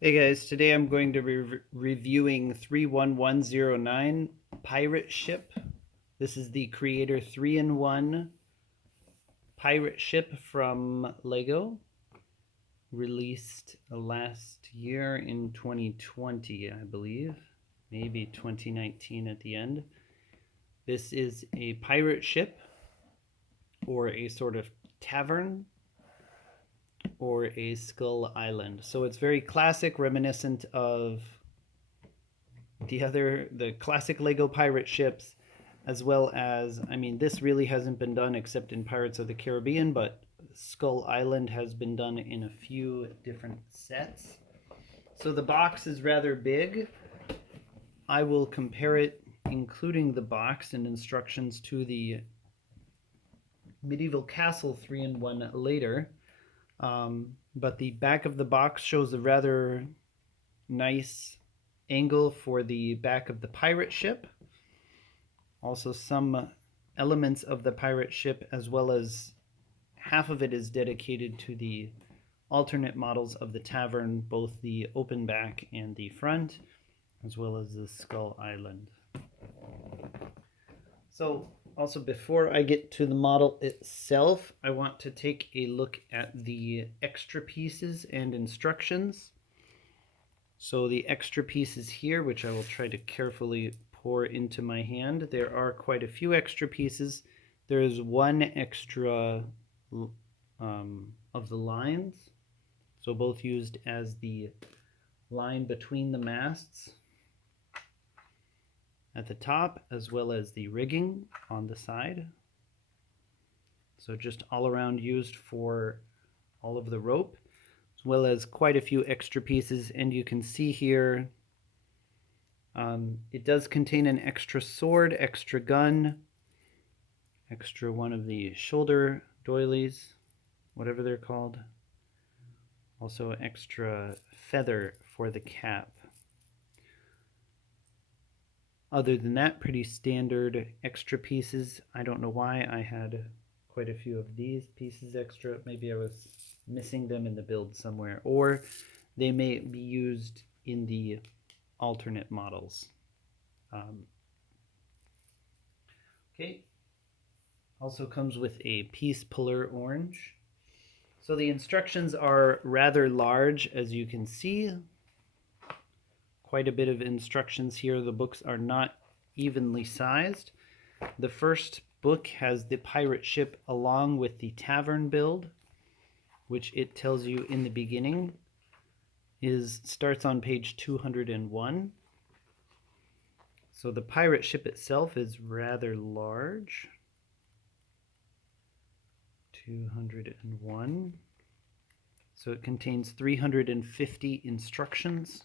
Hey guys, today I'm going to be reviewing 31109 Pirate Ship. This is the Creator 3-in-1 pirate ship from LEGO, released last year in 2020, I believe, maybe 2019 at the end. This is a pirate ship or a sort of tavern or a Skull Island. So it's very classic, reminiscent of the classic Lego pirate ships, as well as, I mean, this really hasn't been done except in Pirates of the Caribbean, but Skull Island has been done in a few different sets. So the box is rather big. I will compare it, including the box and instructions, to the Medieval Castle 3-in-1 later. But the back of the box shows a rather nice angle for the back of the pirate ship. Also, some elements of the pirate ship, as well as half of it, is dedicated to the alternate models of the tavern, both the open back and the front, as well as the Skull Island. So, also before I get to the model itself, I want to take a look at the extra pieces and instructions. So the extra pieces here, which I will try to carefully pour into my hand, there are quite a few extra pieces. There is one extra of the lines, so both used as the line between the masts at the top, as well as the rigging on the side. So just all around used for all of the rope, as well as quite a few extra pieces. And you can see here it does contain an extra sword, extra gun, extra one of the shoulder doilies, whatever they're called. Also extra feather for the cap. Other than that, pretty standard extra pieces. I don't know why I had quite a few of these pieces extra. Maybe I was missing them in the build somewhere, or they may be used in the alternate models. Okay. Also comes with a piece puller orange. So the instructions are rather large, as you can see. Quite a bit of instructions here. The books are not evenly sized. The first book has the pirate ship along with the tavern build, which it tells you in the beginning starts on page 201. So the pirate ship itself is rather large. 201. So it contains 350 instructions,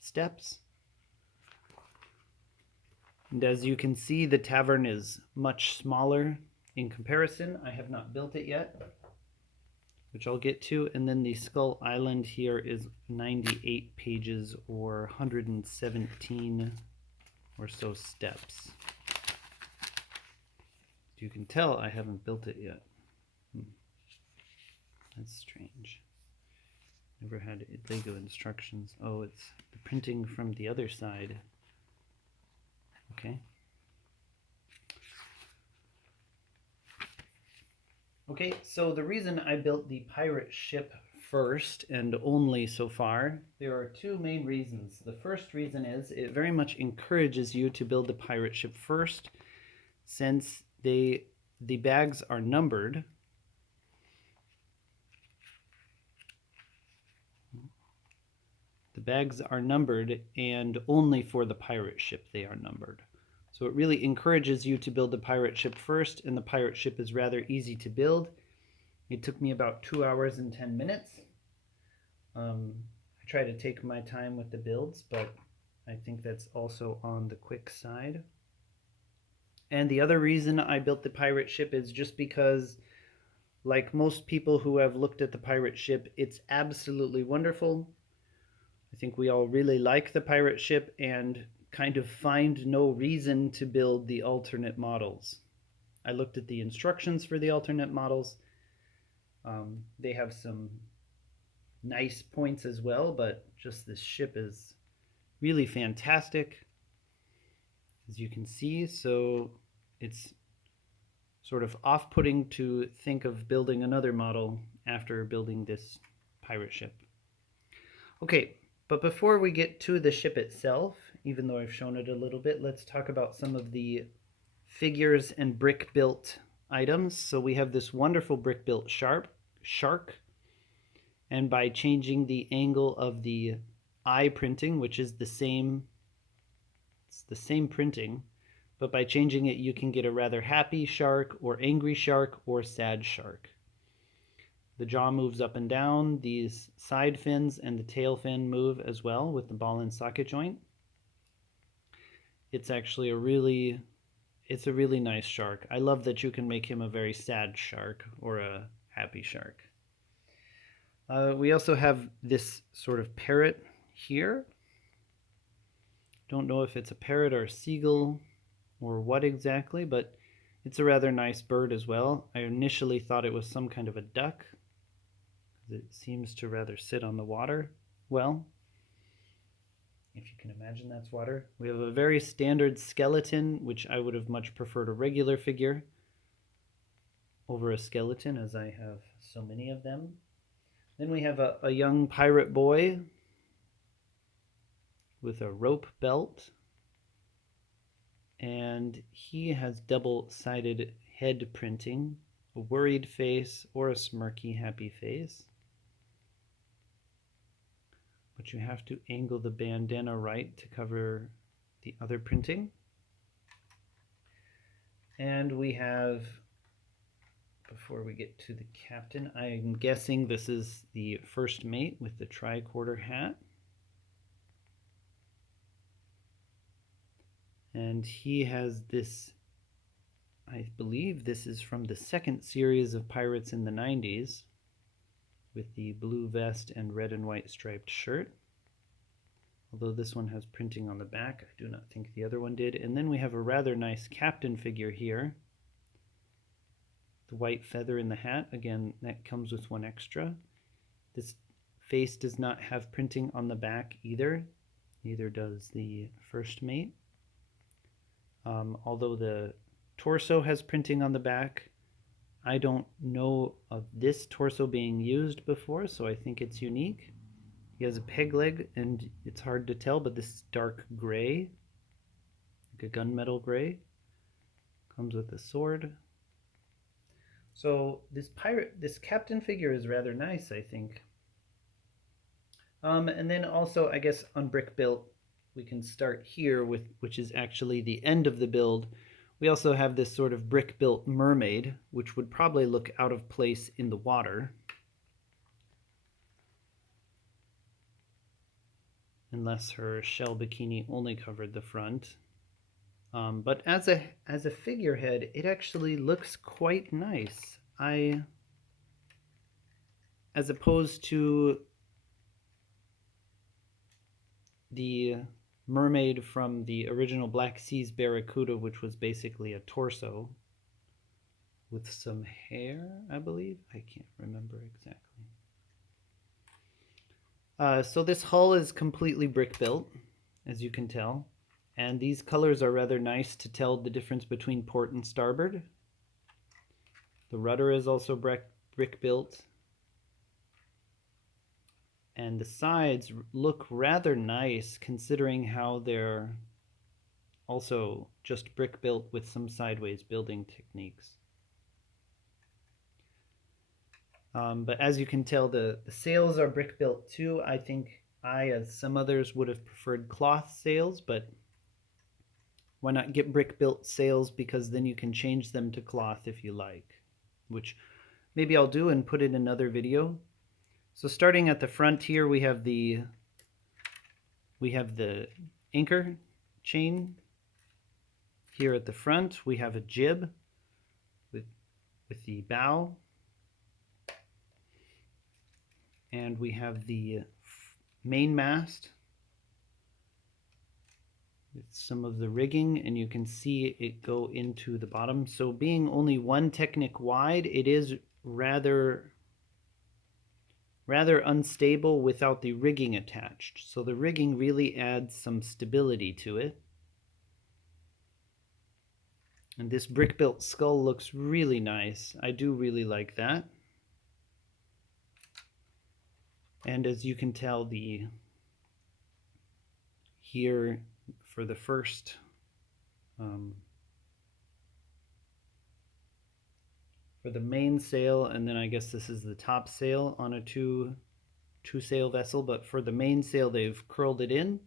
steps. And as you can see, the tavern is much smaller in comparison. I have not built it yet, which I'll get to. And then the Skull Island here is 98 pages, or 117 or so steps. You can tell I haven't built it yet. That's strange. Never had Lego instructions. Oh, it's the printing from the other side. Okay. Okay, so the reason I built the pirate ship first and only so far, there are two main reasons. The first reason is it very much encourages you to build the pirate ship first, since the bags are numbered. The bags are numbered, and only for the pirate ship they are numbered. So it really encourages you to build the pirate ship first, and the pirate ship is rather easy to build. It took me about 2 hours and 10 minutes. I try to take my time with the builds, but I think that's also on the quick side. And the other reason I built the pirate ship is just because, like most people who have looked at the pirate ship, it's absolutely wonderful. I think we all really like the pirate ship and kind of find no reason to build the alternate models. I looked at the instructions for the alternate models. They have some nice points as well, but just this ship is really fantastic, as you can see. So it's sort of off-putting to think of building another model after building this pirate ship. Okay, but before we get to the ship itself, even though I've shown it a little bit, let's talk about some of the figures and brick-built items. So we have this wonderful brick-built shark, and by changing the angle of the eye printing, which is the same, it's the same printing, but by changing it you can get a rather happy shark or angry shark or sad shark. The jaw moves up and down, these side fins and the tail fin move as well with the ball and socket joint. It's actually a really nice shark. I love that you can make him a very sad shark or a happy shark. We also have this sort of parrot here. Don't know if it's a parrot or a seagull or what exactly, but it's a rather nice bird as well. I initially thought it was some kind of a duck, because it seems to rather sit on the water well. If you can imagine that's water. We have a very standard skeleton, which I would have much preferred a regular figure over a skeleton, as I have so many of them. Then we have a young pirate boy with a rope belt, and he has double-sided head printing, a worried face or a smirky happy face. But you have to angle the bandana right to cover the other printing. And we have, before we get to the captain, I'm guessing this is the first mate with the tricorder hat. And he has this, I believe this is from the second series of Pirates in the 90s, with the blue vest and red and white striped shirt. Although this one has printing on the back, I do not think the other one did. And then we have a rather nice captain figure here. The white feather in the hat, again, that comes with one extra. This face does not have printing on the back either. Neither does the first mate. Although the torso has printing on the back, I don't know of this torso being used before, so I think it's unique. He has a peg leg, and it's hard to tell, but this is dark gray, like a gunmetal gray. Comes with a sword. So this captain figure is rather nice, I think. And then also, I guess on brick built, we can start here with, which is actually the end of the build. We also have this sort of brick built mermaid, which would probably look out of place in the water, unless her shell bikini only covered the front. But as a figurehead, it actually looks quite nice. As opposed to the mermaid from the original Black Seas Barracuda, which was basically a torso with some hair, I believe. I can't remember exactly. So this hull is completely brick built, as you can tell. And these colors are rather nice to tell the difference between port and starboard. The rudder is also brick built. And the sides look rather nice considering how they're also just brick built with some sideways building techniques. But as you can tell, the sails are brick built too. I think as some others, would have preferred cloth sails, but why not get brick built sails, because then you can change them to cloth if you like, which maybe I'll do and put in another video. So starting at the front here, we have the anchor chain. Here at the front, we have a jib with the bow. And we have the main mast with some of the rigging, and you can see it go into the bottom. So being only one Technic wide, it is rather rather unstable without the rigging attached. So the rigging really adds some stability to it. And this brick-built skull looks really nice. I do really like that. And as you can tell, here for the first for the main sail, and then I guess this is the top sail on a two sail vessel, but for the main sail they've curled it in,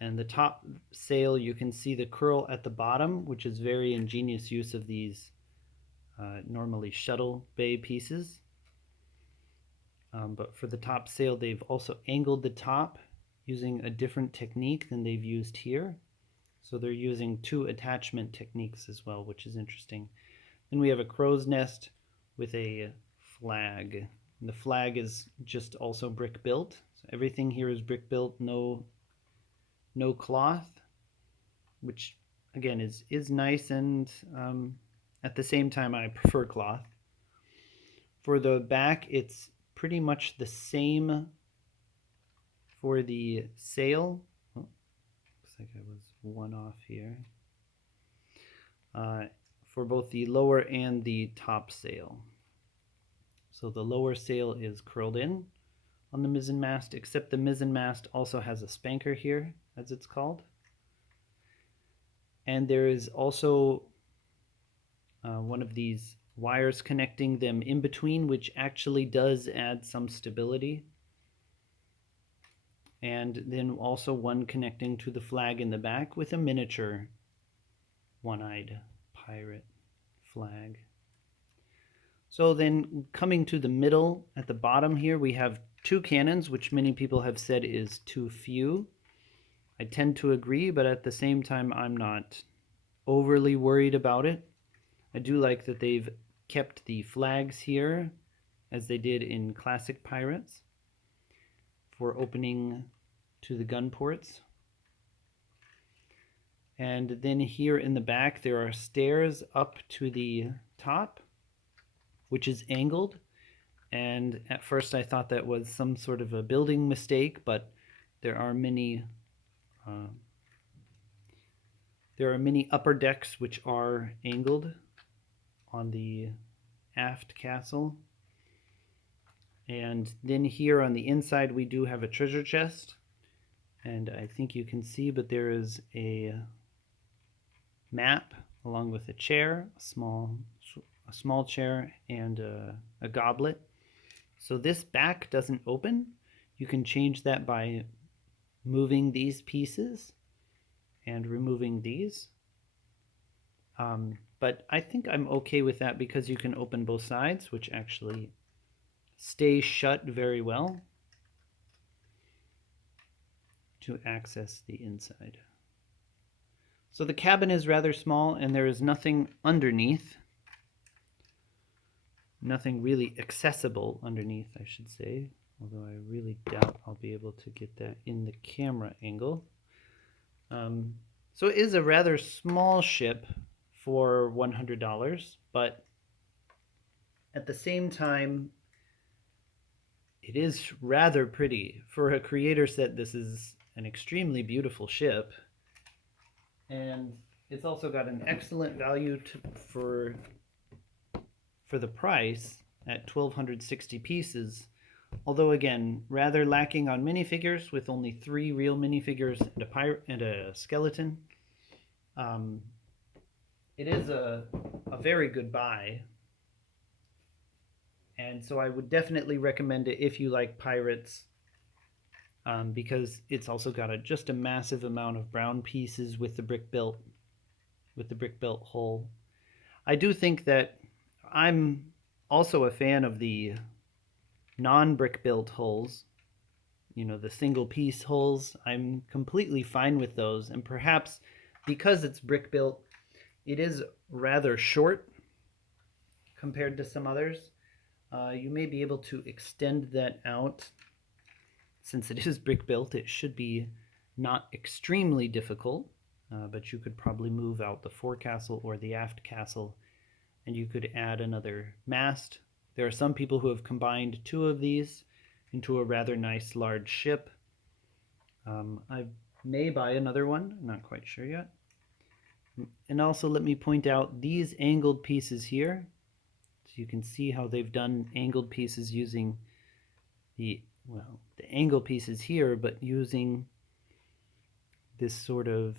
and the top sail you can see the curl at the bottom, which is very ingenious use of these normally shuttle bay pieces. But for the top sail they've also angled the top using a different technique than they've used here. So they're using two attachment techniques as well, which is interesting. Then we have a crow's nest with a flag. And the flag is just also brick built. So everything here is brick built, no cloth, which again is nice, and at the same time I prefer cloth. For the back, it's pretty much the same for the sail. Oh, looks like I was one off here. For both the lower and the top sail. So the lower sail is curled in on the mizzen mast, except the mizzen mast also has a spanker here, as it's called. And there is also one of these wires connecting them in between, which actually does add some stability. And then also one connecting to the flag in the back with a miniature one-eyed pirate flag. So then coming to the middle at the bottom here, we have two cannons, which many people have said is too few. I tend to agree, but at the same time I'm not overly worried about it. I do like that they've kept the flags here as they did in classic pirates for opening to the gun ports. And then here in the back there are stairs up to the top, which is angled. And at first I thought that was some sort of a building mistake, but there are many upper decks which are angled on the aft castle. And then here on the inside we do have a treasure chest, and I think you can see, but there is a map along with a chair, a small chair, and a goblet. So this back doesn't open. You can change that by moving these pieces and removing these. But I think I'm okay with that because you can open both sides, which actually stay shut very well to access the inside. So the cabin is rather small, and there is nothing underneath. Nothing really accessible underneath, I should say, although I really doubt I'll be able to get that in the camera angle. So it is a rather small ship for $100, but at the same time, it is rather pretty. For a creator set, this is an extremely beautiful ship, and it's also got an excellent value for the price at 1,260 pieces, although again rather lacking on minifigures, with only 3 real minifigures and a pirate and a skeleton. It is a very good buy, and so I would definitely recommend it if you like pirates, because it's also got just a massive amount of brown pieces with the brick built hull. I do think that I'm also a fan of the non-brick built hulls, the single piece hulls. I'm completely fine with those, and perhaps because it's brick built, it is rather short compared to some others. You may be able to extend that out. Since it is brick built, it should be not extremely difficult, but you could probably move out the forecastle or the aft castle, and you could add another mast There are some people who have combined two of these into a rather nice large ship. I may buy another one, I'm not quite sure yet. And also let me point out these angled pieces here. So you can see how they've done angled pieces using the angle pieces here, but using this sort of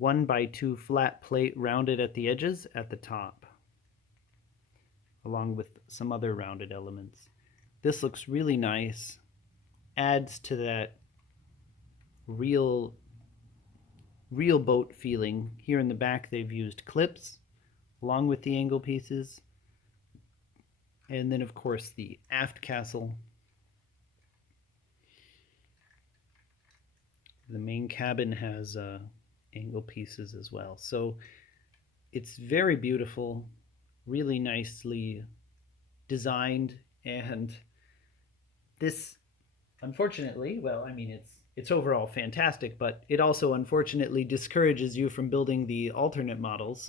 1x2 flat plate rounded at the edges at the top, along with some other rounded elements. This looks really nice, adds to that real boat feeling. Here in the back they've used clips along with the angle pieces. And then of course the aft castle. The main cabin has angle pieces as well. So it's very beautiful, really nicely designed, and this unfortunately, well, I mean it's overall fantastic, but it also unfortunately discourages you from building the alternate models,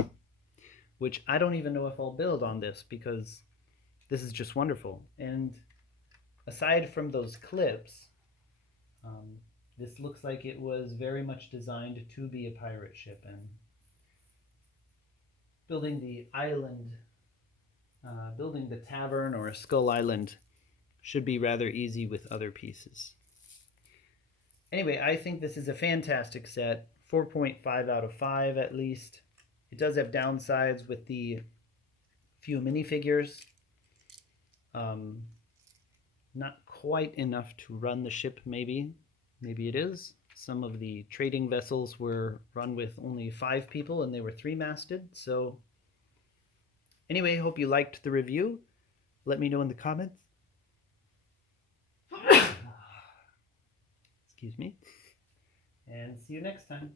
which I don't even know if I'll build on this because this is just wonderful. And aside from those clips, this looks like it was very much designed to be a pirate ship, and building the island, building the tavern or Skull Island should be rather easy with other pieces. Anyway, I think this is a fantastic set, 4.5 out of 5 at least. It does have downsides with the few minifigures. Not quite enough to run the ship, maybe. Maybe it is. Some of the trading vessels were run with only 5 people and they were 3-masted. So anyway, hope you liked the review. Let me know in the comments. Excuse me. And see you next time.